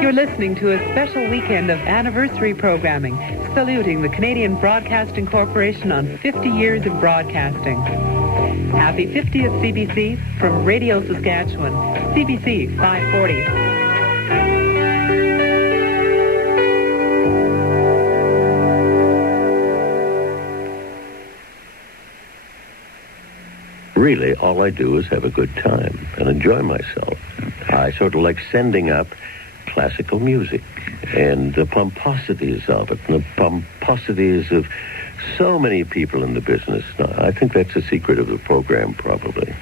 You're listening to a special weekend of anniversary programming, saluting the Canadian Broadcasting Corporation on 50 years of broadcasting. Happy 50th CBC from Radio Saskatchewan, CBC 540. Really, all I do is have a good time and enjoy myself. I sort of like sending up classical music and the pomposities of it, and the pomposities of so many people in the business. I think that's the secret of the program, probably.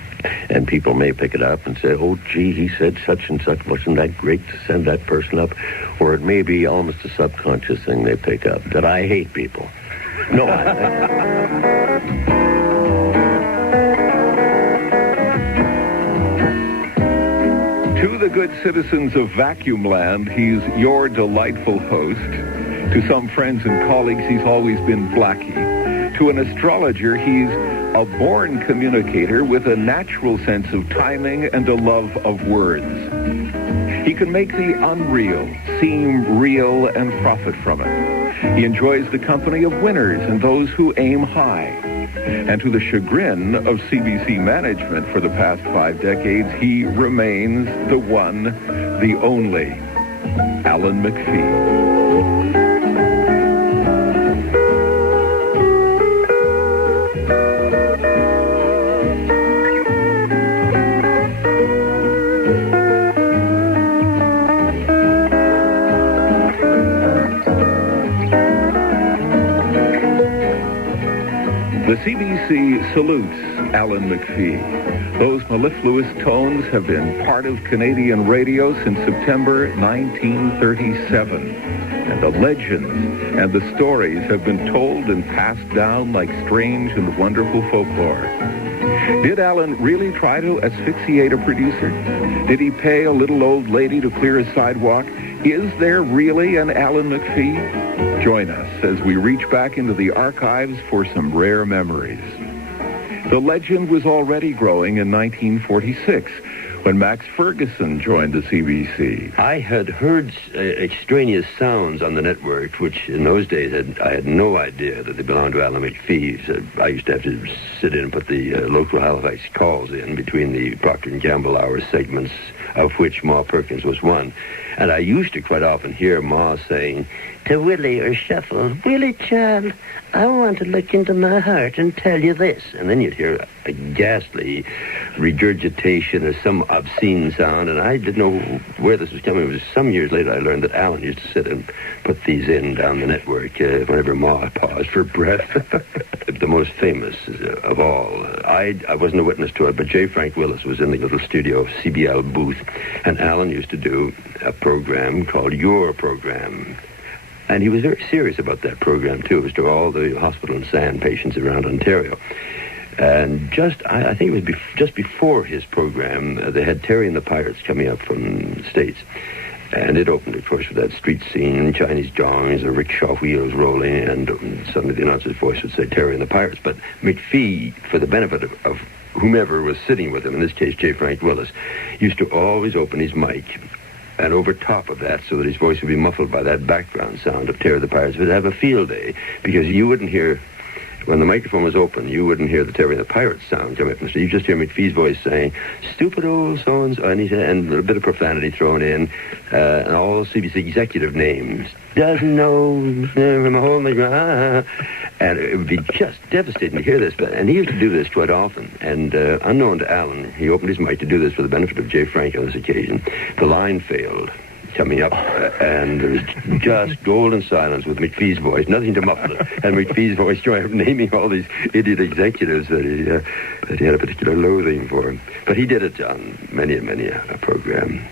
And people may pick it up and say, oh, gee, he said such and such. Wasn't that great to send that person up? Or it may be almost a subconscious thing they pick up, that I hate people. No, To the good citizens of Vacuum Land, he's your delightful host. To some friends and colleagues, he's always been Blackie. To an astrologer, he's a born communicator with a natural sense of timing and a love of words. He can make the unreal seem real and profit from it. He enjoys the company of winners and those who aim high. And to the chagrin of CBC management for the past 5 decades, he remains the one, the only, Alan McPhee. The CBC salutes Alan McFee. Those mellifluous tones have been part of Canadian radio since September 1937. And the legends and the stories have been told and passed down like strange and wonderful folklore. Did Alan really try to asphyxiate a producer? Did he pay a little old lady to clear a sidewalk? Is there really an Alan McFee? Join us as we reach back into the archives for some rare memories. The legend was already growing in 1946 when Max Ferguson joined the CBC. I had heard extraneous sounds on the network, which in those days I had no idea that they belonged to Alan McPhee. So I used to have to sit in and put the local Halifax calls in between the Procter & Gamble hour segments, of which Ma Perkins was one. And I used to quite often hear Ma saying, to Willie or Shuffle, Willie, child, I want to look into my heart and tell you this. And then you'd hear a ghastly regurgitation or some obscene sound, and I didn't know where this was coming. It was some years later I learned that Alan used to sit and put these in down the network whenever Ma paused for breath. The most famous of all. I wasn't a witness to it, but J. Frank Willis was in the little studio CBL booth, and Alan used to do a program called Your Program. And he was very serious about that program, too. It was to all the hospital and SAN patients around Ontario. And I think it was just before his program, they had Terry and the Pirates coming up from the States. And it opened, of course, with that street scene, Chinese jongs, the rickshaw wheels rolling, and suddenly the announcer's voice would say Terry and the Pirates. But McPhee, for the benefit of whomever was sitting with him, in this case J. Frank Willis, used to always open his mic. And over top of that, so that his voice would be muffled by that background sound of Terry the Pirates, would have a field day, because you wouldn't hear, when the microphone was open, you wouldn't hear the Terry the Pirates sound coming from the street. You just hear McPhee's voice saying, stupid old so-and-so, and a little bit of profanity thrown in, and all CBC executive names. Doesn't know, and it would be just devastating to hear this. And he used to do this quite often. And unknown to Alan, he opened his mic to do this for the benefit of J. Frank on this occasion. The line failed coming up, and there was just golden silence with McPhee's voice, nothing to muffle it. And McPhee's voice naming all these idiot executives that he had a particular loathing for. But he did it on many a program.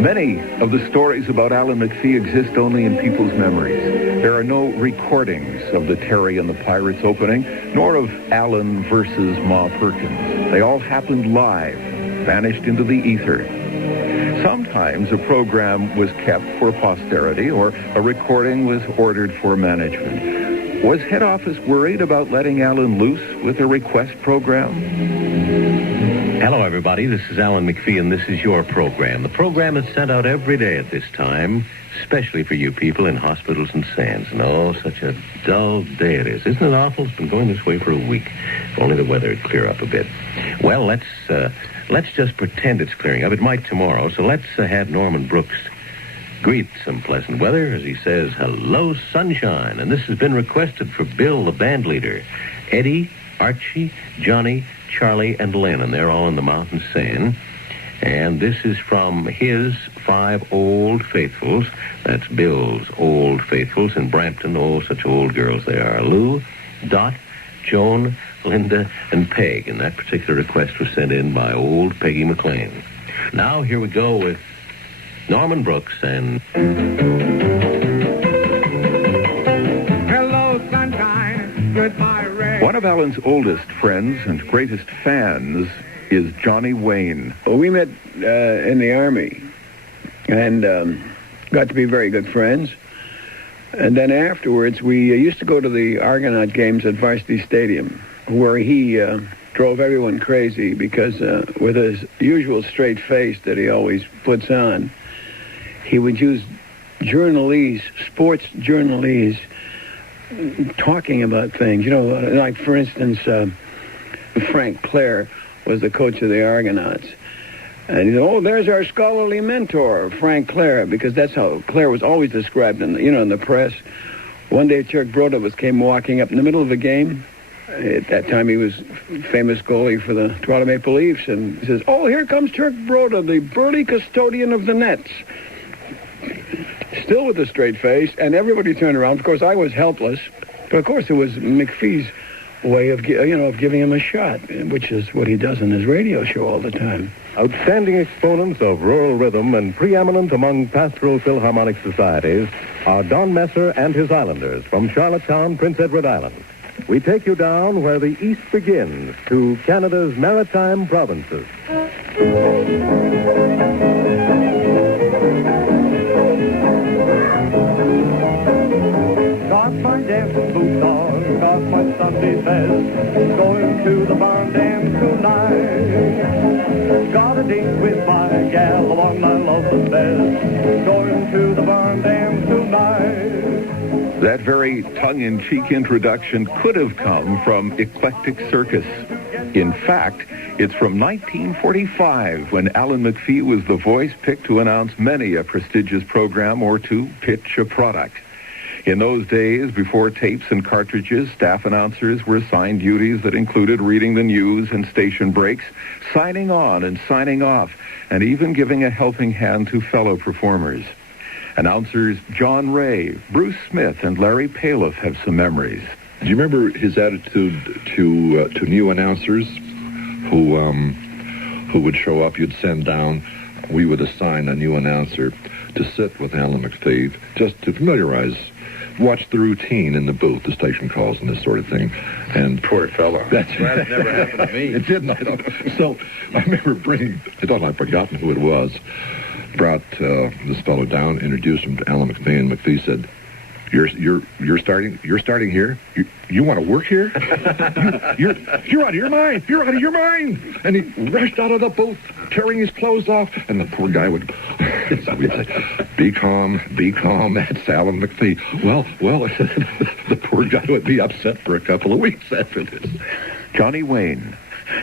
Many of the stories about Alan McPhee exist only in people's memories. There are no recordings of the Terry and the Pirates opening, nor of Allen versus Ma Perkins. They all happened live, vanished into the ether. Sometimes a program was kept for posterity, or a recording was ordered for management. Was head office worried about letting Allen loose with a request program? Hello, everybody. This is Alan McPhee, and this is your program. The program is sent out every day at this time, especially for you people in hospitals and sands. And oh, such a dull day it is. Isn't it awful? It's been going this way for a week. If only the weather would clear up a bit. Well, let's just pretend it's clearing up. It might tomorrow, so let's have Norman Brooks greet some pleasant weather as he says, "Hello, sunshine." And this has been requested for Bill, the band leader, Eddie, Archie, Johnny, Charlie, and Lynn, and they're all in the mountain sand. And this is from his 5 old faithfuls. That's Bill's old faithfuls in Brampton. Oh, such old girls they are. Lou, Dot, Joan, Linda, and Peg. And that particular request was sent in by old Peggy McLean. Now, here we go with Norman Brooks and... Hello, sunshine. Goodbye, rain. One of Allen's oldest friends and greatest fans is Johnny Wayne. Well, we met in the Army and got to be very good friends. And then afterwards, we used to go to the Argonaut games at Varsity Stadium, where he drove everyone crazy because with his usual straight face that he always puts on, he would use journalese, sports journalese, talking about things. You know, like, for instance, Frank Clare was the coach of the Argonauts. And he said, "Oh, there's our scholarly mentor, Frank Clare," because that's how Clare was always described in the press. One day, Chuck Broda came walking up in the middle of a game. At that time, he was famous goalie for the Toronto Maple Leafs, and he says, "Oh, here comes Chuck Broda, the burly custodian of the nets." Still with a straight face, and everybody turned around. Of course, I was helpless, but of course, it was McPhee's way of giving him a shot, which is what he does in his radio show all the time. Outstanding exponents of rural rhythm and preeminent among pastoral philharmonic societies are Don Messer and his Islanders from Charlottetown, Prince Edward Island. We take you down where the East begins to Canada's maritime provinces. Got my dancing boots on, got my Sunday best, going to the barn dance tonight. Got a date with my gal, the one I love the best, going to the barn dance tonight. That very tongue-in-cheek introduction could have come from Eclectic Circus. In fact, it's from 1945 when Alan McFee was the voice picked to announce many a prestigious program or to pitch a product. In those days, before tapes and cartridges, staff announcers were assigned duties that included reading the news and station breaks, signing on and signing off, and even giving a helping hand to fellow performers. Announcers John Ray, Bruce Smith, and Larry Paliff have some memories. Do you remember his attitude to new announcers who would show up? You'd send down, we would assign a new announcer to sit with Alan McPhee just to familiarize, watch the routine in the booth, the station calls and this sort of thing. And Poor fellow. That's Glad it never happened to me. It didn't. I don't. So I remember I thought I'd forgotten who it was. Brought this fellow down, introduced him to Alan McPhee, and McPhee said, "You're starting here? You want to work here? you're out of your mind. You're out of your mind." And he rushed out of the booth, tearing his clothes off, and the poor guy would so we'd say, be calm, that's Alan McPhee. Well, the poor guy would be upset for a couple of weeks after this. Johnny Wayne.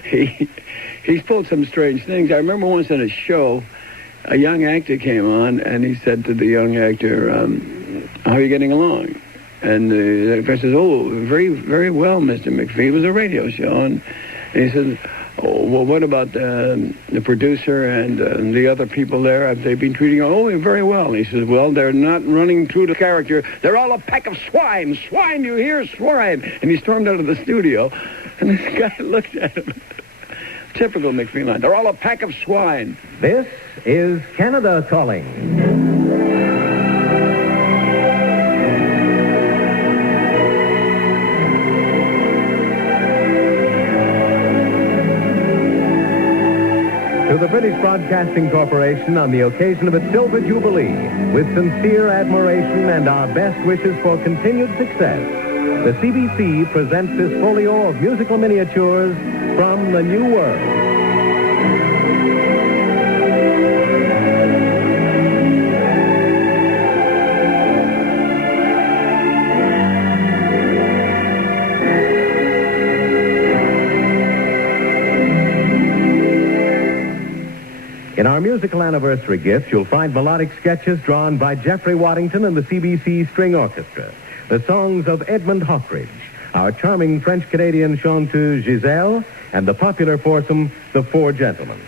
He's pulled some strange things. I remember once in a show, a young actor came on, and he said to the young actor, "How are you getting along?" And the actor says, "Oh, very, very well, Mr. McPhee." It was a radio show, and he said, "Oh, well, what about the producer and the other people there? Have they been treating you?" "Oh, very well." And he says, "Well, they're not running true to character. They're all a pack of swine. Swine, you hear? Swine." And he stormed out of the studio, and this guy looked at him. Typical McPhee line. "They're all a pack of swine." This is Canada calling. British Broadcasting Corporation on the occasion of its Silver Jubilee, with sincere admiration and our best wishes for continued success, the CBC presents this folio of musical miniatures from the New World. In our musical anniversary gift, you'll find melodic sketches drawn by Jeffrey Waddington and the CBC String Orchestra, the songs of Edmund Hawkridge, our charming French-Canadian chanteuse Giselle, and the popular foursome, the Four Gentlemen.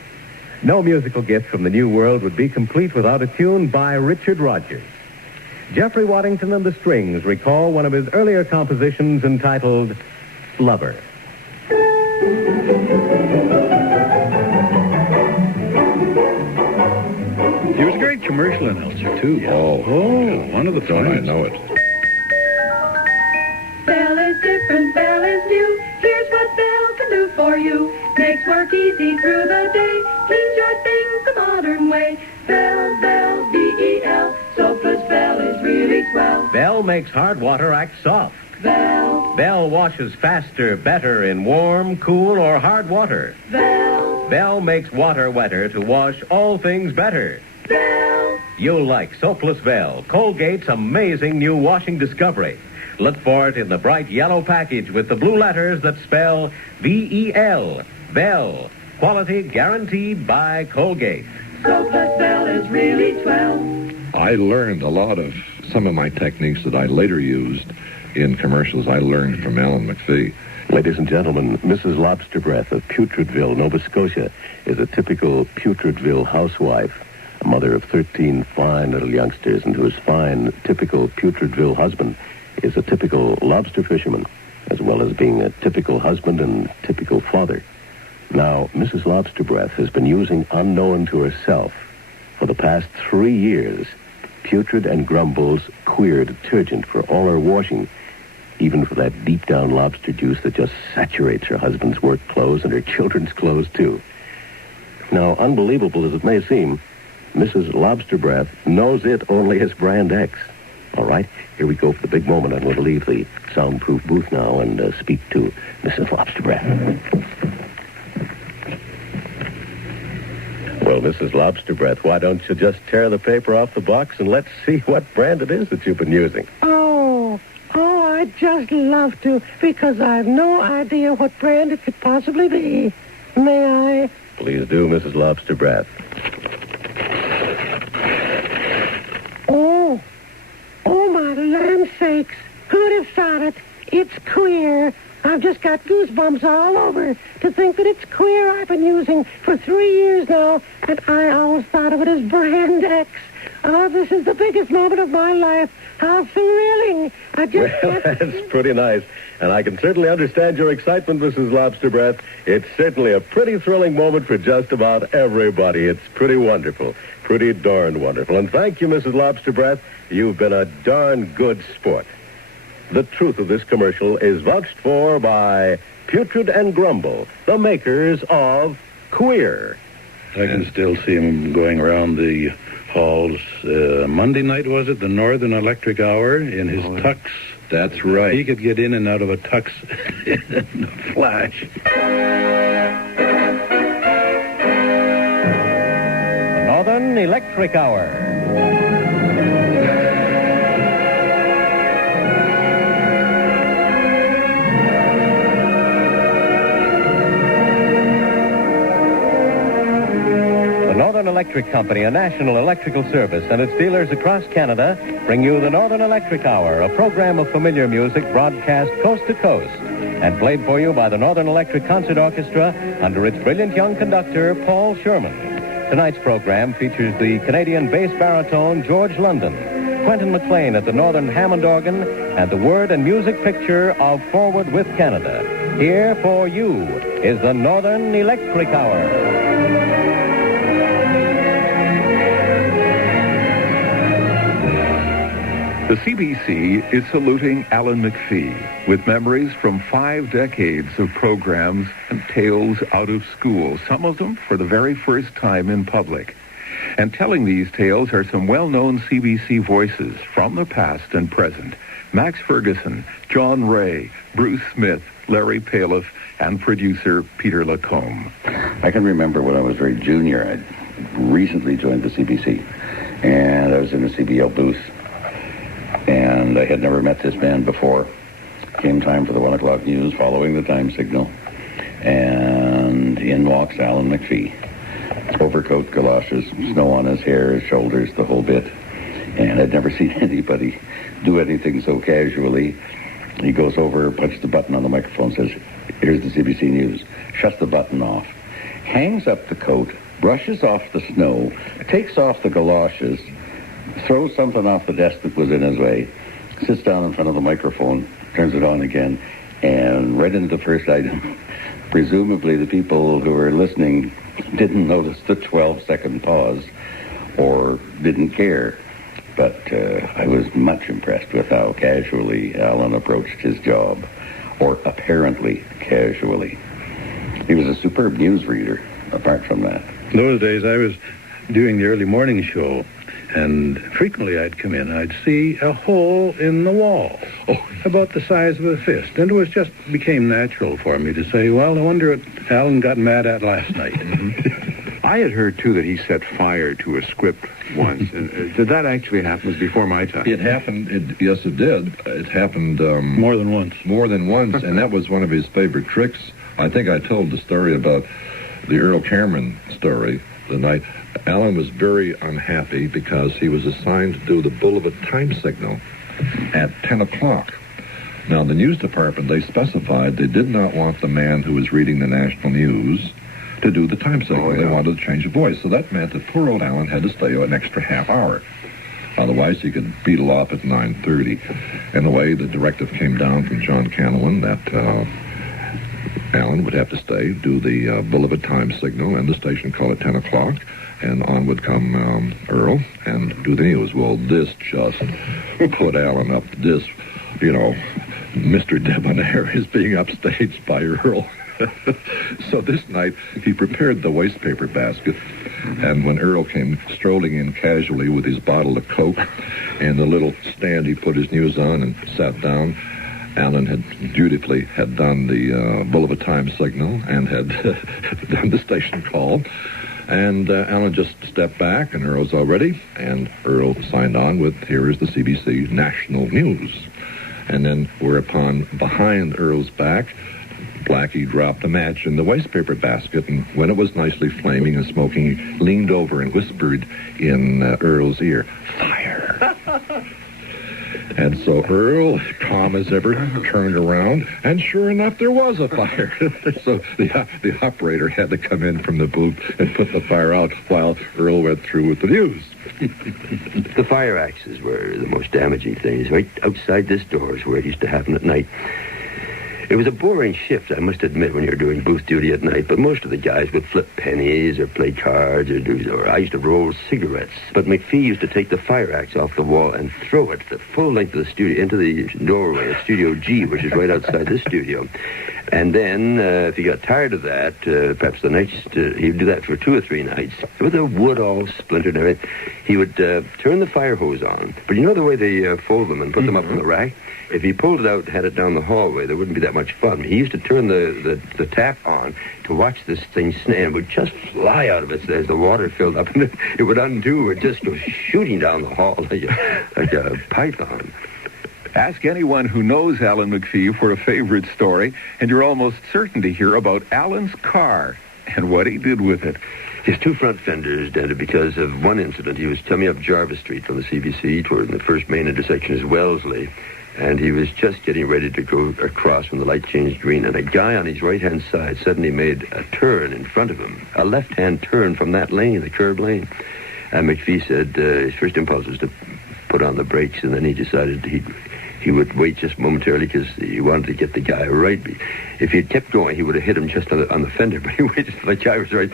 No musical gift from the New World would be complete without a tune by Richard Rodgers. Jeffrey Waddington and the Strings recall one of his earlier compositions entitled Lover. He was a great commercial announcer, too. Yeah. One of the Don't I know it? Bell is different, Bell is new. Here's what Bell can do for you. Makes work easy through the day. Cleans your things the modern way. Bell, Bell, B-E-L. So plus Bell is really swell. Bell makes hard water act soft. Bell. Bell washes faster, better in warm, cool, or hard water. Bell. Bell makes water wetter to wash all things better. Bell. You'll like Soapless Bell, Colgate's amazing new washing discovery. Look for it in the bright yellow package with the blue letters that spell B-E-L. Bell. Quality guaranteed by Colgate. So plus Bell is really swell. I learned a lot of some of my techniques that I later used in commercials. I learned from Alan McPhee. Ladies and gentlemen, Mrs. Lobster Breath of Putridville, Nova Scotia, is a typical Putridville housewife, a mother of 13 fine little youngsters, and whose fine, typical Putridville husband is a typical lobster fisherman, as well as being a typical husband and typical father. Now, Mrs. Lobster Breath has been using, unknown to herself, for the past 3 years, Putrid and Grumble's Queer detergent for all her washing, even for that deep-down lobster juice that just saturates her husband's work clothes and her children's clothes, too. Now, unbelievable as it may seem, Mrs. Lobster Breath knows it only as Brand X. All right, here we go for the big moment. I'm going to leave the soundproof booth now and speak to Mrs. Lobster Breath. Well, Mrs. Lobster Breath, why don't you just tear the paper off the box and let's see what brand it is that you've been using? Oh, I'd just love to, because I've no idea what brand it could possibly be. May I? Please do, Mrs. Lobster Breath. Oh, my land sakes. Who'd have thought it? It's Queer. I've just got goosebumps all over to think that it's Queer I've been using for 3 years now, and I always thought of it as Brand X. Oh, this is the biggest moment of my life. How thrilling. Well, that's pretty nice. And I can certainly understand your excitement, Mrs. Lobster Breath. It's certainly a pretty thrilling moment for just about everybody. It's pretty wonderful. Pretty darn wonderful. And thank you, Mrs. Lobster Breath. You've been a darn good sport. The truth of this commercial is vouched for by Putrid and Grumble, the makers of Queer. I can still see him going around the halls. Monday night, was it? The Northern Electric Hour in his tux. That's right. He could get in and out of a tux in a flash. Northern Electric Hour. The Northern Electric Company, a national electrical service, and its dealers across Canada bring you the Northern Electric Hour, a program of familiar music broadcast coast to coast and played for you by the Northern Electric Concert Orchestra under its brilliant young conductor, Paul Sherman. Tonight's program features the Canadian bass baritone George London, Quentin McLean at the Northern Hammond organ, and the word and music picture of Forward with Canada. Here for you is the Northern Electric Hour. The CBC is saluting Alan McPhee with memories from 5 decades of programs and tales out of school, some of them for the very first time in public. And telling these tales are some well-known CBC voices from the past and present. Max Ferguson, John Ray, Bruce Smith, Larry Paliff, and producer Peter Lacombe. I can remember when I was very junior, I'd recently joined the CBC, and I was in a CBL booth, and I had never met this man before. Came time for the 1 o'clock news, following the time signal, and in walks Alan McPhee. Overcoat, galoshes, snow on his hair, his shoulders, the whole bit. And I'd never seen anybody do anything so casually. He goes over, punches the button on the microphone, says, "Here's the CBC News." Shuts the button off. Hangs up the coat, brushes off the snow, takes off the galoshes, throws something off the desk that was in his way, sits down in front of the microphone, turns it on again, and right into the first item. Presumably the people who were listening didn't notice the 12-second pause or didn't care. But I was much impressed with how casually Alan approached his job, or apparently casually. He was a superb newsreader, apart from that. In those days, I was doing the early morning show, and frequently I'd come in, I'd see a hole in the wall, about the size of a fist. And it just became natural for me to say, well, I wonder what Alan got mad at last night. I had heard, too, that he set fire to a script once. And, did that actually happen? It was before my time. It happened. Yes, it did. It happened... more than once. More than once, and that was one of his favorite tricks. I think I told the story about the Earl Cameron story the night. Alan was very unhappy because he was assigned to do the Boulevard time signal at 10 o'clock. Now, the news department, they specified they did not want the man who was reading the national news to do the time signal. They wanted to change the voice. So that meant that poor old Alan had to stay an extra half hour. Otherwise, he could beetle off at 9:30. Anyway, the directive came down from John Canawan that Alan would have to stay, do the Boulevard time signal, and the station call at 10 o'clock. And on would come Earl and do the news. Well, this just put Alan up. This, Mr. Debonair is being upstaged by Earl. So this night, he prepared the wastepaper basket, and when Earl came strolling in casually with his bottle of Coke and the little stand he put his news on and sat down, Alan had dutifully done the Boulevard time signal and had done the station call. And Alan just stepped back, and Earl's all ready, and Earl signed on with, "Here is the CBC National News." And then whereupon, behind Earl's back, Blackie dropped a match in the wastepaper basket, and when it was nicely flaming and smoking, he leaned over and whispered in Earl's ear, "Fire!" And so Earl, calm as ever, turned around, and sure enough, there was a fire. So the operator had to come in from the booth and put the fire out while Earl went through with the news. The fire axes were the most damaging things. Right outside this door is where it used to happen at night. It was a boring shift, I must admit, when you were doing booth duty at night, but most of the guys would flip pennies or play cards or I used to roll cigarettes. But McPhee used to take the fire axe off the wall and throw it the full length of the studio into the doorway of Studio G, which is right outside this studio. And then, if he got tired of that, perhaps the next, he'd do that for 2 or 3 nights. With the wood all splintered and everything, he would turn the fire hose on. But you know the way they fold them and put them up in the rack? If he pulled it out and had it down the hallway, there wouldn't be that much fun. He used to turn the tap on to watch this thing snap, and it would just fly out of it as the water filled up, and it would undo. It just go shooting down the hall like a python. Ask anyone who knows Alan McPhee for a favorite story, and you're almost certain to hear about Alan's car and what he did with it. His 2 front fenders dented because of one incident. He was coming up Jarvis Street from the CBC toward the first main intersection is Wellesley. And he was just getting ready to go across when the light changed green, and a guy on his right-hand side suddenly made a turn in front of him, a left-hand turn from that lane, the curved lane. And McPhee said his first impulse was to put on the brakes, and then he decided he would wait just momentarily because he wanted to get the guy right. If he had kept going, he would have hit him just on the fender, but he waited until the guy was right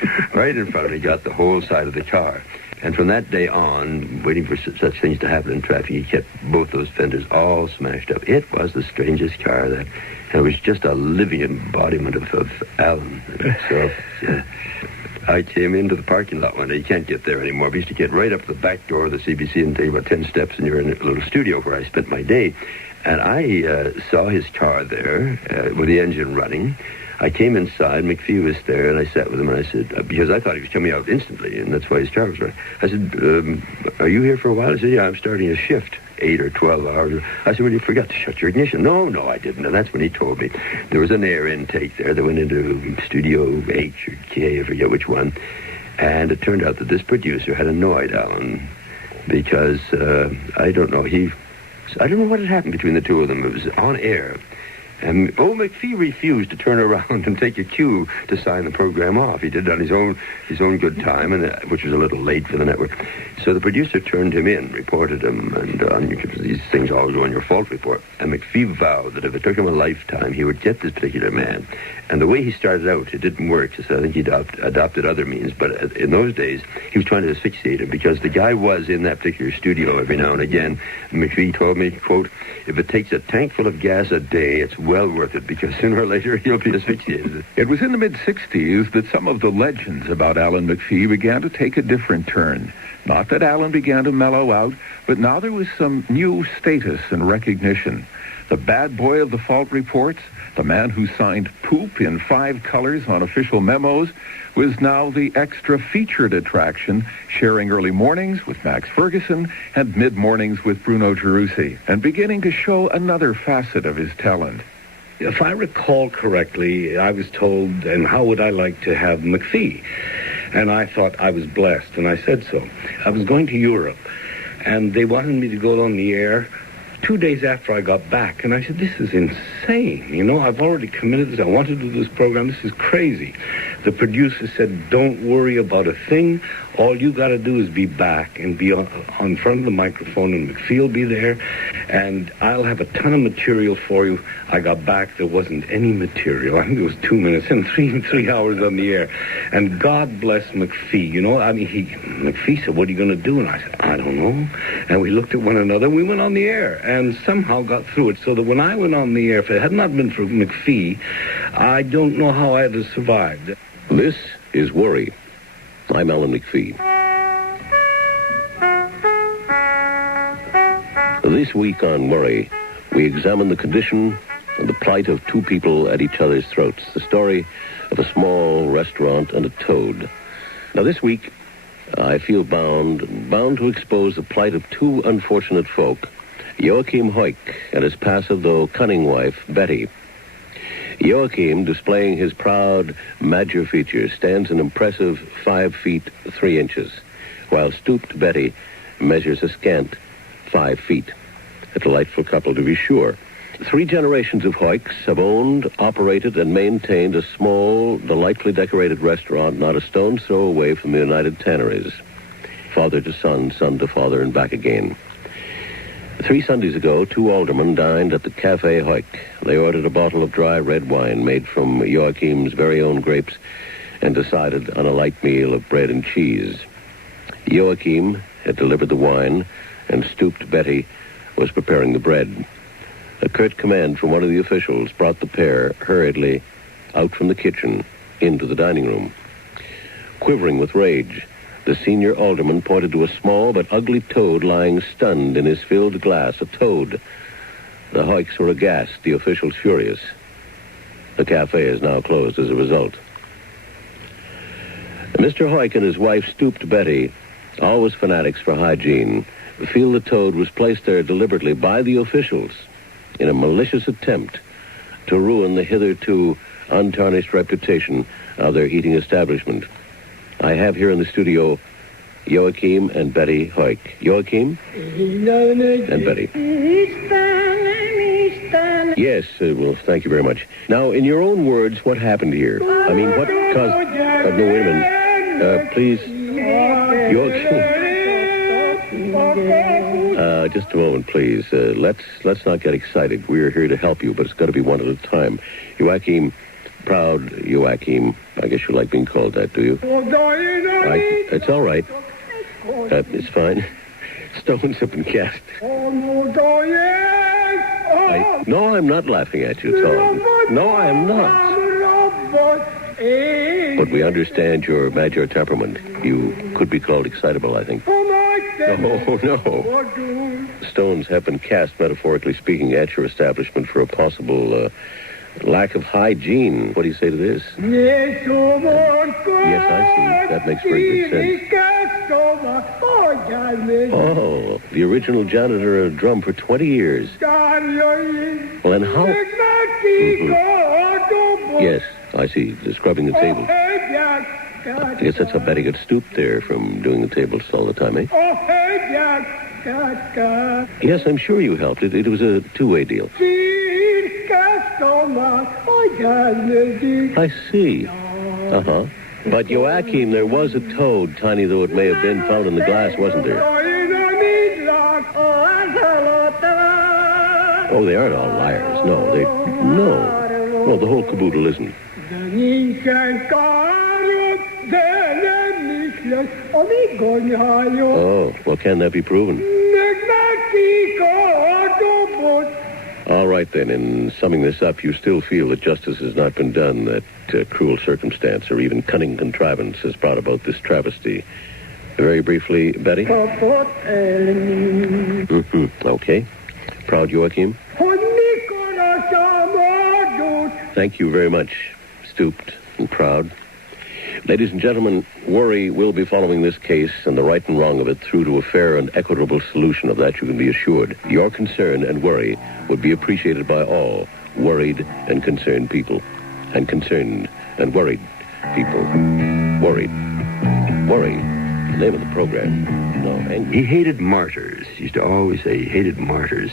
in front of him. He got the whole side of the car. And from that day on, waiting for such things to happen in traffic, he kept both those fenders all smashed up. It was the strangest car, that. And it was just a living embodiment of Alan himself. Yeah. I came into the parking lot one day. You can't get there anymore. We used to get right up to the back door of the CBC and take about 10 steps, and you're in a little studio where I spent my day. And I saw his car there with the engine running. I came inside, McPhee was there, and I sat with him, and I said, because I thought he was coming out instantly, and that's why his car was running. I said, are you here for a while? He said, yeah, I'm starting a shift, 8 or 12 hours. I said, well, you forgot to shut your ignition. No, I didn't, and that's when he told me. There was an air intake there that went into Studio H or K, I forget which one, and it turned out that this producer had annoyed Alan because, I don't know what had happened between the two of them. It was on air. And McPhee refused to turn around and take a cue to sign the program off. He did it on his own good time, and which was a little late for the network. So the producer turned him in, reported him, and these things always go on your fault report. And McPhee vowed that if it took him a lifetime, he would get this particular man. And the way he started out, it didn't work. So I think he adopted other means. But in those days, he was trying to asphyxiate him because the guy was in that particular studio every now and again. McPhee told me, quote, if it takes a tank full of gas a day, it's well worth it because sooner or later he'll be asphyxiated. It was in the mid-'60s that some of the legends about Alan McPhee began to take a different turn. Not that Alan began to mellow out, but now there was some new status and recognition. The bad boy of the fault reports, the man who signed poop in 5 colors on official memos, was now the extra featured attraction, sharing early mornings with Max Ferguson and mid-mornings with Bruno Gerussi, and beginning to show another facet of his talent. If I recall correctly, I was told, and how would I like to have McPhee? And I thought I was blessed, and I said so. I was going to Europe, and they wanted me to go on the air 2 days after I got back, and I said, this is insane. You know, I've already committed this. I want to do this program. This is crazy. The producer said, don't worry about a thing. All you got to do is be back and be on front of the microphone, and McPhee will be there, and I'll have a ton of material for you. I got back. There wasn't any material. I think it was 2 minutes and three hours on the air. And God bless McPhee. You know, I mean, McPhee said, what are you going to do? And I said, I don't know. And we looked at one another, and we went on the air and somehow got through it. So that when I went on the air, if it had not been for McPhee, I don't know how I'd have survived. This is Worry. I'm Alan McPhee. This week on Worry, we examine the condition and the plight of two people at each other's throats. The story of a small restaurant and a toad. Now this week, I feel bound to expose the plight of two unfortunate folk, Joachim Hoyk and his passive though cunning wife, Betty. Joachim, displaying his proud Madger features, stands an impressive 5 feet 3 inches, while stooped Betty measures a scant 5 feet. A delightful couple, to be sure. 3 generations of Hoyks have owned, operated, and maintained a small, delightfully decorated restaurant not a stone's throw away from the United Tanneries. Father to son, son to father, and back again. 3 Sundays ago, 2 aldermen dined at the Café Hoyk. They ordered a bottle of dry red wine made from Joachim's very own grapes and decided on a light meal of bread and cheese. Joachim had delivered the wine, and stooped Betty was preparing the bread. A curt command from one of the officials brought the pair hurriedly out from the kitchen into the dining room. Quivering with rage, the senior alderman pointed to a small but ugly toad lying stunned in his filled glass. A toad. The Hoyks were aghast, the officials furious. The cafe is now closed as a result. Mr. Hoyk and his wife, stooped Betty, always fanatics for hygiene, feel the toad was placed there deliberately by the officials in a malicious attempt to ruin the hitherto untarnished reputation of their eating establishment. I have here in the studio Joachim and Betty Hoyk. Joachim and Betty. Yes, well, thank you very much. Now, in your own words, what happened here? I mean, what caused... no, wait a minute. Please, Joachim. Just a moment, please. Let's not get excited. We're here to help you, but it's got to be one at a time. Joachim, proud Joachim. I guess you like being called that, do you? It's all right. It's fine. Stones have been cast. No, I'm not laughing at you, Tom. No, I am not. But we understand your major temperament. You could be called excitable, I think. No. Stones have been cast, metaphorically speaking, at your establishment for a possible lack of hygiene. What do you say to this? Yes, I see. That makes very good sense. Oh, the original janitor of drum for 20 years. Well, and how? Mm-hmm. Yes, I see. The scrubbing the table. I guess that's how Betty got stooped there from doing the tables all the time, eh? Yes, I'm sure you helped. It was a two-way deal. I see. Uh-huh. But Joachim, there was a toad, tiny though it may have been, found in the glass, wasn't there? Oh, they aren't all liars. No. Well, the whole caboodle isn't. Oh, well, can that be proven? All right, then, in summing this up, you still feel that justice has not been done, that cruel circumstance or even cunning contrivance has brought about this travesty. Very briefly, Betty? Mm-hmm. Okay. Proud, Joachim? Thank you very much, stooped and proud. Ladies and gentlemen, worry will be following this case and the right and wrong of it through to a fair and equitable solution. Of that you can be assured. Your concern and worry would be appreciated by all worried and concerned people. And concerned and worried people. Worried. Worry. The name of the program. No, angry. He hated martyrs. He used to always say he hated martyrs.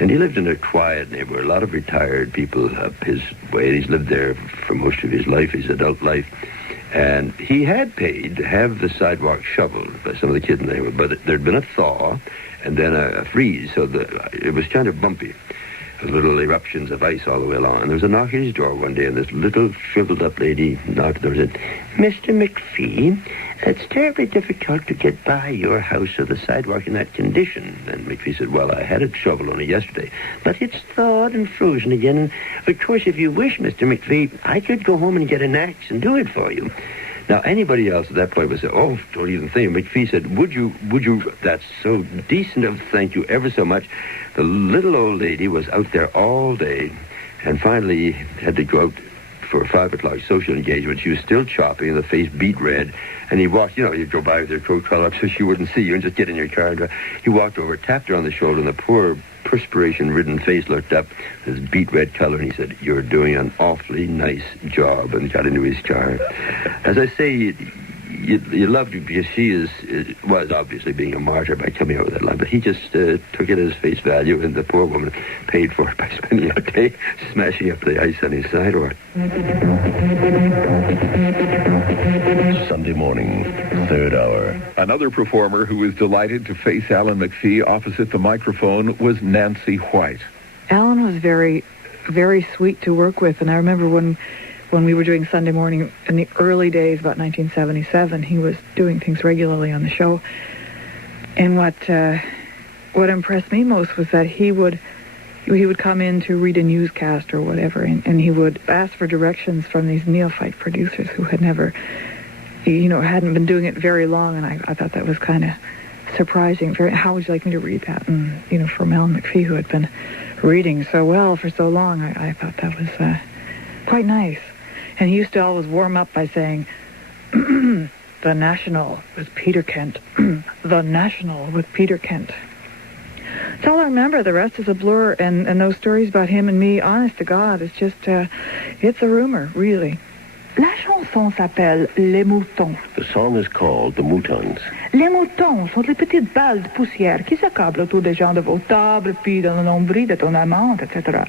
And he lived in a quiet neighborhood. A lot of retired people up his way. He's lived there for most of his life, his adult life. And he had paid to have the sidewalk shoveled by some of the kids in the neighborhood, but there'd been a thaw and then a freeze, so it was kind of bumpy. There was little eruptions of ice all the way along. And there was a knock at his door one day, and this little shriveled-up lady knocked at the door and said, "Mr. McPhee, it's terribly difficult to get by your house or the sidewalk in that condition." And McPhee said, "Well, I had it shoveled only yesterday, but it's thawed and frozen again. And of course, if you wish, Mr. McPhee, I could go home and get an axe and do it for you." Now, anybody else at that point would say, "Oh, don't even think." McPhee said, would you, that's so decent of, thank you ever so much. The little old lady was out there all day and finally had to go out for a 5 o'clock social engagement. She was still choppy and the face beat red. And he walked, you go by with your coat collar up so she wouldn't see you and just get in your car and drive. He walked over, tapped her on the shoulder, and the poor perspiration-ridden face looked up, his beet red color, and he said, "You're doing an awfully nice job," and got into his car. As I say, you loved her because she was obviously being a martyr by coming out with that line, but he just took it as face value, and the poor woman paid for it by spending a day smashing up the ice on his sidewalk. Sunday morning, 3rd hour. Another performer who was delighted to face Alan McFee opposite the microphone was Nancy White. Alan was very, very sweet to work with, and I remember when we were doing Sunday morning in the early days, about 1977, he was doing things regularly on the show. And what impressed me most was that he would come in to read a newscast or whatever, and he would ask for directions from these neophyte producers who had never, hadn't been doing it very long, and I thought that was kind of surprising. How would you like me to read that? And, from Alan McFee, who had been reading so well for so long, I thought that was quite nice. And he used to always warm up by saying, "The National with Peter Kent." The National with Peter Kent. That's all I remember. The rest is a blur. And those stories about him and me, honest to God, it's just, it's a rumor, really. La chanson s'appelle Les Moutons. The song is called The Moutons. Les moutons sont les petites balles de poussière qui s'accablent autour des gens de vos tables, puis dans le nombril de ton amante, etc.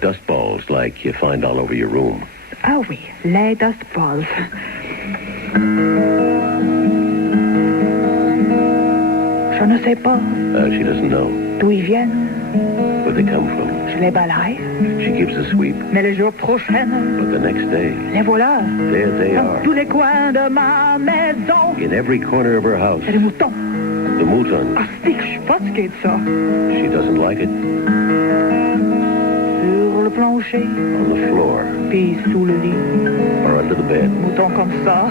Dust balls like you find all over your room. Ah oui, les dust balls. Je ne sais pas. She doesn't know. D'où ils viennent. Where they come from. Je les balaye. She gives a sweep. Mais le jour prochain, But the next day, les voilà. there they Dans are. tous les coins de ma maison. In every corner of her house. C'est des moutons. The moutons. Ah, c'est que je suis fatiguée de ça. She doesn't like it. Sur le plancher. On the floor. Puis sous le lit. Or under the bed. Moutons comme ça.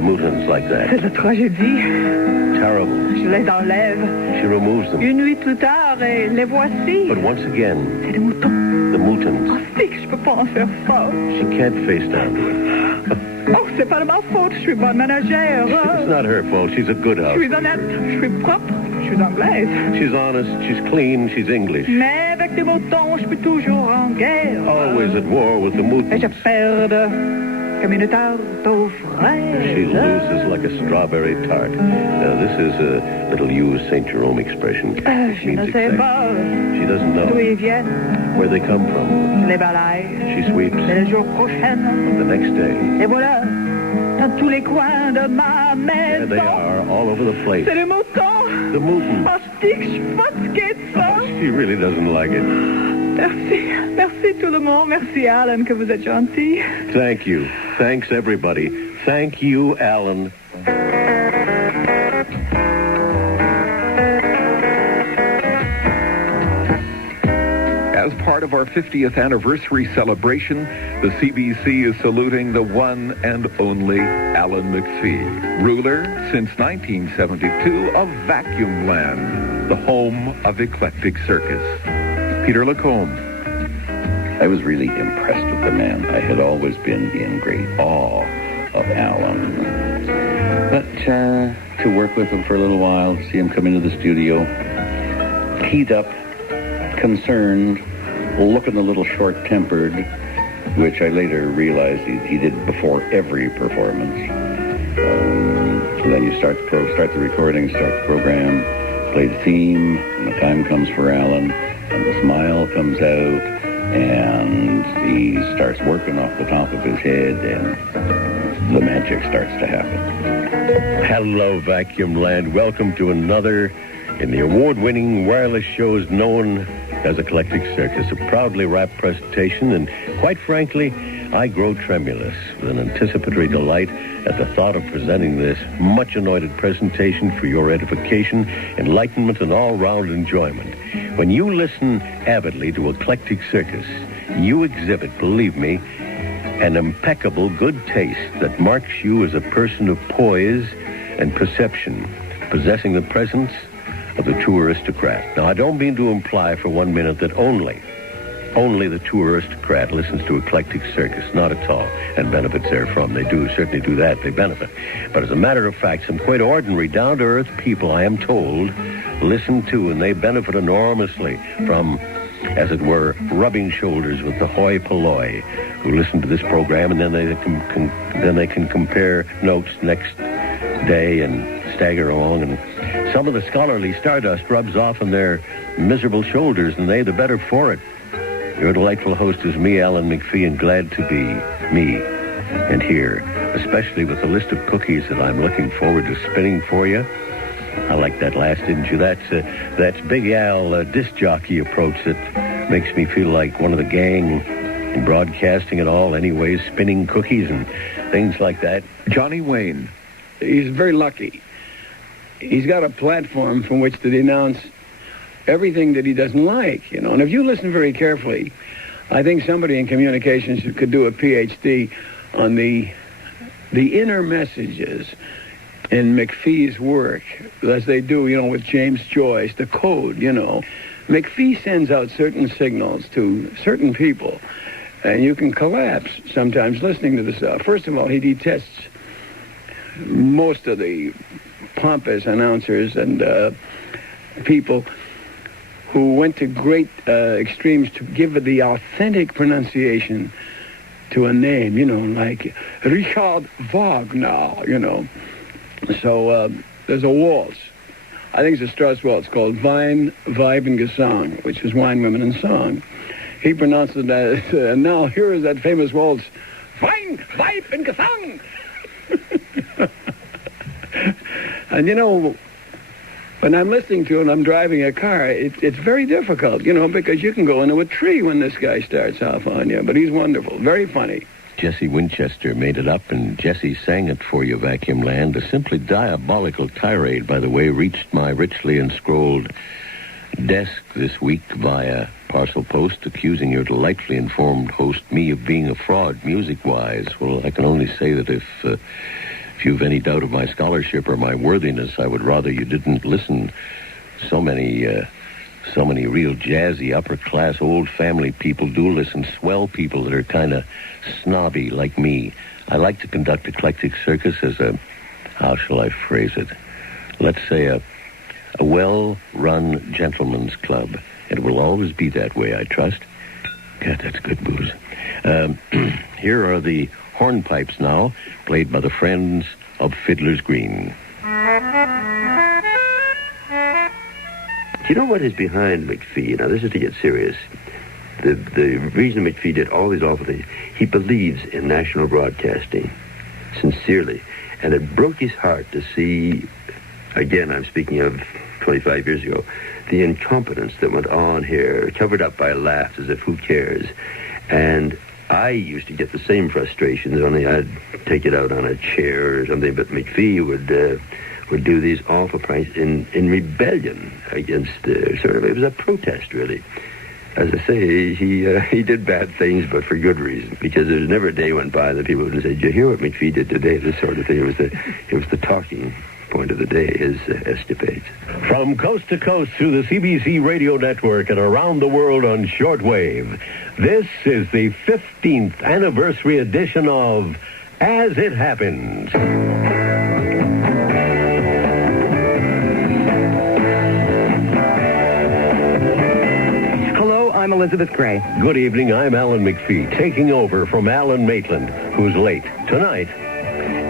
Moutons like C'est that. de la tragédie. Terrible. Je les enlève. She removes them. Une nuit plus tard, et les voici. But once again, C'est des moutons. the moutons. Ah, c'est que je peux pas en faire ça. She can't face down to it. Oh, c'est pas de ma faute. Je suis bonne ménagère. It's not her fault. She's a good Je suis honnête. housekeeper. Je suis propre. Je suis anglaise. She's honest. She's clean. She's English. Mais avec des moutons, je suis toujours en guerre. Always at war with the Et je moutons. perds comme une tarte aux She fraises. loses like a strawberry tart. Now, this is a little used St. Jerome expression. Je Means ne sais exact- pas She doesn't d'où know ils viennent. where they come from. Je les balaye. She sweeps. Mais le jour prochain, The next day, et voilà, dans tous les coins de ma there they maison. are, all over the place. C'est les moutons. The moutons. Oh, je dis que je suis fatiguée de ça. She really doesn't like it. Merci. Merci tout le monde. Merci Alan, que vous êtes gentil. Thank you. Thanks, everybody. Thank you, Alan. As part of our 50th anniversary celebration, the CBC is saluting the one and only Alan McPhee, ruler since 1972 of Vacuum Land, the home of Eclectic Circus. Peter Lacombe. I was really impressed with the man. I had always been in great awe of Alan. But to work with him for a little while, see him come into the studio, keyed up, concerned, looking a little short-tempered, which I later realized he did before every performance. Then you start the recording, start the program, play the theme, and the time comes for Alan, and the smile comes out, and he starts working off the top of his head, and the magic starts to happen. Hello, Vacuum Land. Welcome to another in the award-winning wireless shows known as Eclectic Circus, a proudly wrapped presentation, and quite frankly, I grow tremulous with an anticipatory delight at the thought of presenting this much-anointed presentation for your edification, enlightenment, and all-round enjoyment. When you listen avidly to Eclectic Circus, you exhibit, believe me, an impeccable good taste that marks you as a person of poise and perception, possessing the presence of the true aristocrat. Now, I don't mean to imply for 1 minute that only the true aristocrat listens to Eclectic Circus. Not at all. And benefits therefrom. They do certainly do that. They benefit. But as a matter of fact, some quite ordinary, down-to-earth people, I am told, listen to, and they benefit enormously from, as it were, rubbing shoulders with the hoi polloi who listen to this program, and then they can compare notes next day and stagger along, and some of the scholarly stardust rubs off on their miserable shoulders, and they the better for it. Your delightful host is me, Alan McPhee, and glad to be me and here, especially with the list of cookies that I'm looking forward to spinning for you. I like that last, didn't you? That's Big Al disc jockey approach that makes me feel like one of the gang in broadcasting and all, anyways, spinning cookies and things like that. Johnny Wayne. He's very lucky. He's got a platform from which to denounce everything that he doesn't like, you know. And if you listen very carefully, I think somebody in communications could do a PhD on the inner messages in McPhee's work, as they do, you know, with James Joyce, the code, you know. McPhee sends out certain signals to certain people, and you can collapse sometimes listening to this stuff. First of all, he detests most of the pompous announcers and people who went to great extremes to give the authentic pronunciation to a name, you know, like Richard Wagner, you know. So there's a waltz. I think it's a Strauss waltz called Wein, Weib, and Gesang, which is Wine, Women, and Song. He pronounced it as, now here is that famous waltz, Wein, Weib, and Gesang. And, you know, When I'm listening to it and I'm driving a car, it's very difficult, because you can go into a tree when this guy starts off on you. But he's wonderful, very funny. Jesse Winchester made it up, and Jesse sang it for you, Vacuum Land. A simply diabolical tirade, by the way, reached my richly enscrolled desk this week via parcel post, accusing your delightfully informed host, me, of being a fraud music-wise. Well, I can only say that if you've any doubt of my scholarship or my worthiness, I would rather you didn't listen. So many real jazzy, upper-class, old family people do listen. Swell people that are kind of snobby like me. I like to conduct Eclectic Circus as a, how shall I phrase it? Let's say a well-run gentleman's club. It will always be that way, I trust. God, that's good booze. Here are the hornpipes now, played by the Friends of Fiddler's Green. Do you know what is behind McPhee? Now, this is to get serious. The reason McPhee did all these awful things, he believes in national broadcasting, sincerely. And it broke his heart to see, again, I'm speaking of 25 years ago, the incompetence that went on here, covered up by laughs as if who cares. And I used to get the same frustrations, only I'd take it out on a chair or something, but McPhee would do these awful pranks in rebellion against, sort of, it was a protest, really. As I say, he did bad things, but for good reason, because there's never a day went by that people wouldn't say, "Did you hear what McPhee did today?" This sort of thing. It was the talking point of the day, his escapades. From coast to coast through the CBC Radio Network and around the world on shortwave, this is the 15th anniversary edition of As It Happens. Hello, I'm Elizabeth Gray. Good evening, I'm Alan McPhee, taking over from Alan Maitland, who's late. Tonight,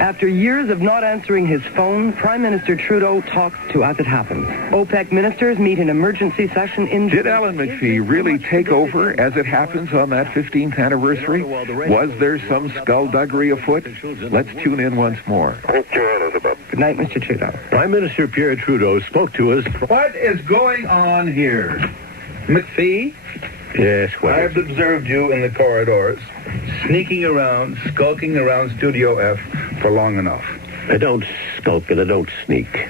after years of not answering his phone, Prime Minister Trudeau talks to As It Happens. OPEC ministers meet in emergency session in... Did Alan McPhee really take over As It Happens on that 15th anniversary? Was there some skullduggery afoot? Let's tune in once more. Good night, Mr. Trudeau. Prime Minister Pierre Trudeau spoke to us. What is going on here? McPhee? Yes, well, I've observed you in the corridors, sneaking around, skulking around Studio F for long enough. I don't skulk and I don't sneak.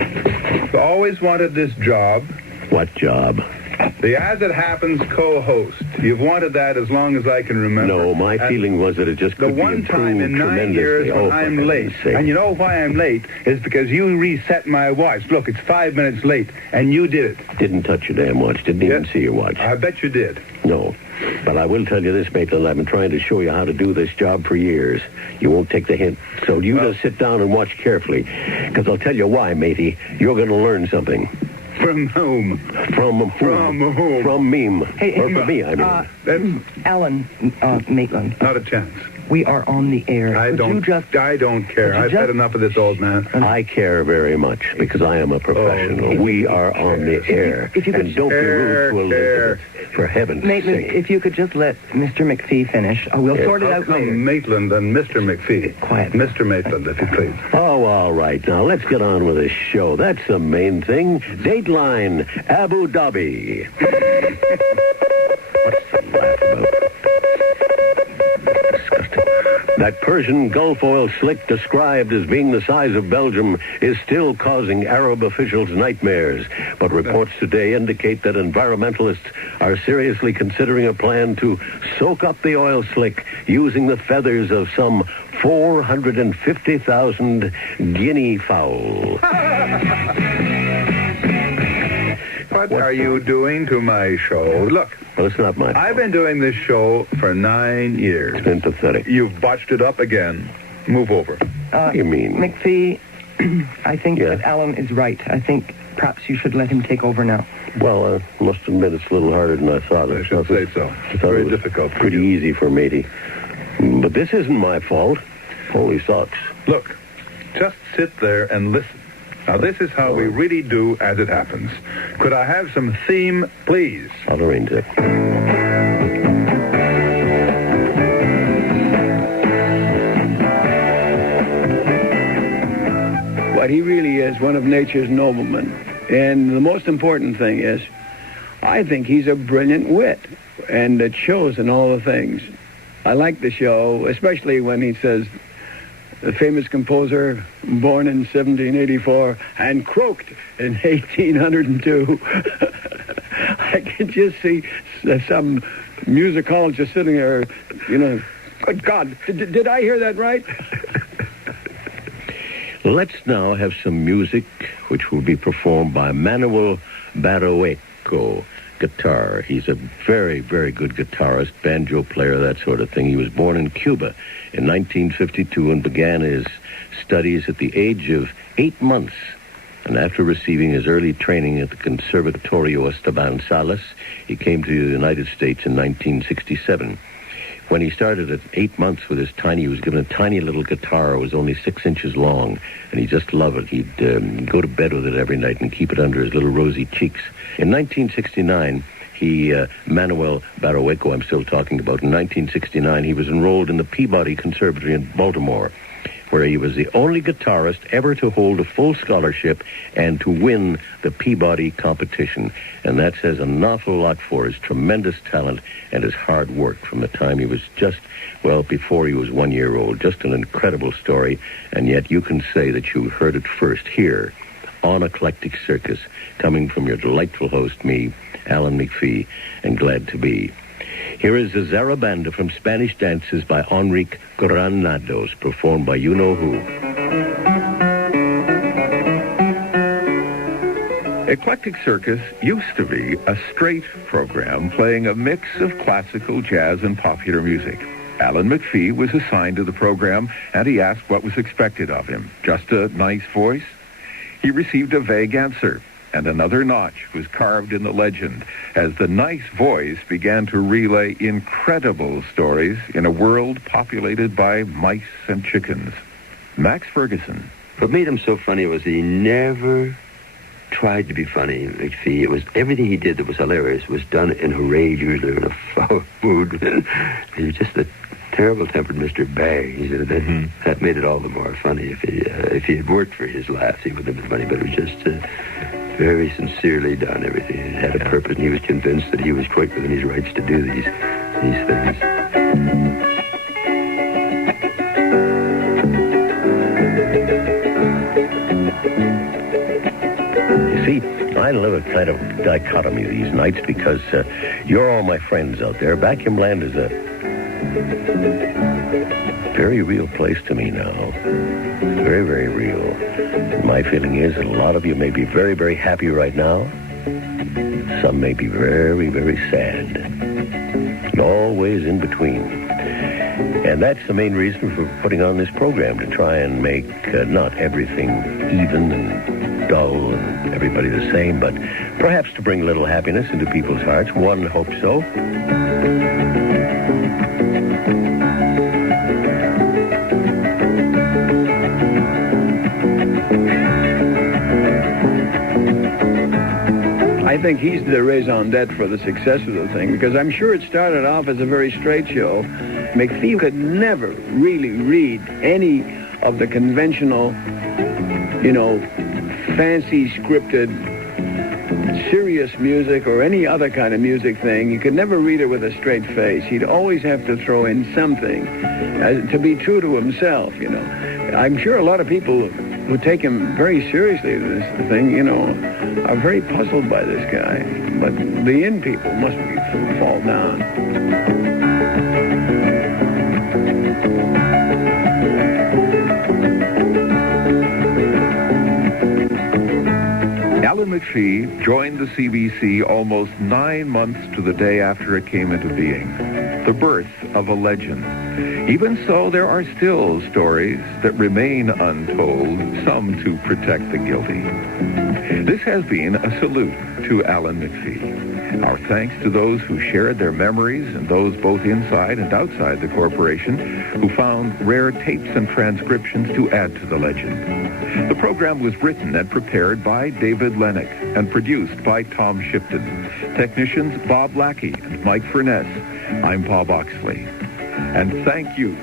I've always wanted this job. What job? The As It Happens co-host. You've wanted that as long as I can remember. No, my feeling was that it just could the one be time in 9 years when I'm late. And you know why I'm late is because you reset my watch. Look, it's 5 minutes late, and you did it. Didn't touch your damn watch. Didn't even see your watch. I bet you did. No. But I will tell you this, Maitland. I've been trying to show you how to do this job for years. You won't take the hint. So you just sit down and watch carefully. Because I'll tell you why, matey. You're going to learn something. From whom? From whom? From whom? From me. Hey, or from me, I mean. Alan Maitland. Not a chance. We are on the air. I don't care. I've had enough of this, old man. I care very much because I am a professional. We are on the air. If you could, and don't be rude to Elizabeth, for heaven's Maitland, sake. if you could just let Mr. McPhee finish. We'll sort it out later. Maitland and Mr. McPhee. Quiet. Mr. Maitland, if you please. Oh, all right. Now, let's get on with this show. That's the main thing. Dateline, Abu Dhabi. What's the laugh about? Disgusting. That Persian Gulf oil slick described as being the size of Belgium is still causing Arab officials nightmares. But reports today indicate that environmentalists are seriously considering a plan to soak up the oil slick using the feathers of some 450,000 guinea fowl. What are you doing to my show? Look. Well, it's not my fault. I've been doing this show for 9 years. It's been pathetic. You've botched it up again. Move over. What do you mean? McPhee, I think that Alan is right. I think perhaps you should let him take over now. Well, I must admit it's a little harder than I thought. I should say so. It's very difficult. Pretty easy for matey. But this isn't my fault. Holy socks. Look, just sit there and listen. Now, this is how we really do As It Happens. Could I have some theme, please? I'll arrange it. What he really is, one of nature's noblemen. And the most important thing is, I think he's a brilliant wit, and it shows in all the things. I like the show, especially when he says, the famous composer, born in 1784 and croaked in 1802. I can just see some musicologist sitting there, good God, did I hear that right? Let's now have some music which will be performed by Manuel Barroeco, guitar. He's a very, very good guitarist, banjo player, that sort of thing. He was born in Cuba in 1952 and began his studies at the age of 8 months. And after receiving his early training at the Conservatorio Esteban Salas, he came to the United States in 1967. When he started at 8 months with he was given a tiny little guitar. It was only 6 inches long, and he just loved it. He'd go to bed with it every night and keep it under his little rosy cheeks. In 1969, Manuel Barroeco, I'm still talking about, in 1969, he was enrolled in the Peabody Conservatory in Baltimore, where he was the only guitarist ever to hold a full scholarship and to win the Peabody competition. And that says an awful lot for his tremendous talent and his hard work from the time he was before he was 1 year old. Just an incredible story, and yet you can say that you heard it first here on Eclectic Circus, coming from your delightful host, me, Alan McPhee, and glad to be. Here is the Zarabanda from Spanish Dances by Enrique Granados, performed by you-know-who. Eclectic Circus used to be a straight program playing a mix of classical, jazz, and popular music. Alan McPhee was assigned to the program, and he asked what was expected of him. Just a nice voice? He received a vague answer, and another notch was carved in the legend as the nice voice began to relay incredible stories in a world populated by mice and chickens. Max Ferguson. What made him so funny was he never tried to be funny, McPhee. It was everything he did that was hilarious was done in a rage, usually in a foul mood. He was just a terrible-tempered Mr. Bagg. He said that made it all the more funny. If he had worked for his laughs, he would have been funny. But it was just very sincerely done. Everything it had a purpose, and he was convinced that he was quite within his rights to do these things. See, I live a kind of dichotomy these nights because you're all my friends out there. Vacuum Land is a very real place to me now. Very, very real. My feeling is that a lot of you may be very, very happy right now. Some may be very, very sad. And always in between. And that's the main reason for putting on this program, to try and make not everything even and dull and everybody the same, but perhaps to bring a little happiness into people's hearts. One hopes so. I think he's the raison d'etre for the success of the thing, because I'm sure it started off as a very straight show. McPhee could never really read any of the conventional, fancy scripted, serious music or any other kind of music thing. He could never read it with a straight face. He'd always have to throw in something to be true to himself, I'm sure a lot of people who take him very seriously, this thing, are very puzzled by this guy. But the in people must fall down. Alan McPhee joined the CBC almost 9 months to the day after it came into being. The birth of a legend. Even so, there are still stories that remain untold, some to protect the guilty. This has been a salute to Alan McPhee. Our thanks to those who shared their memories and those both inside and outside the corporation who found rare tapes and transcriptions to add to the legend. The program was written and prepared by David Lennox and produced by Tom Shipton. Technicians Bob Lackey and Mike Furness. I'm Bob Oxley. And thank you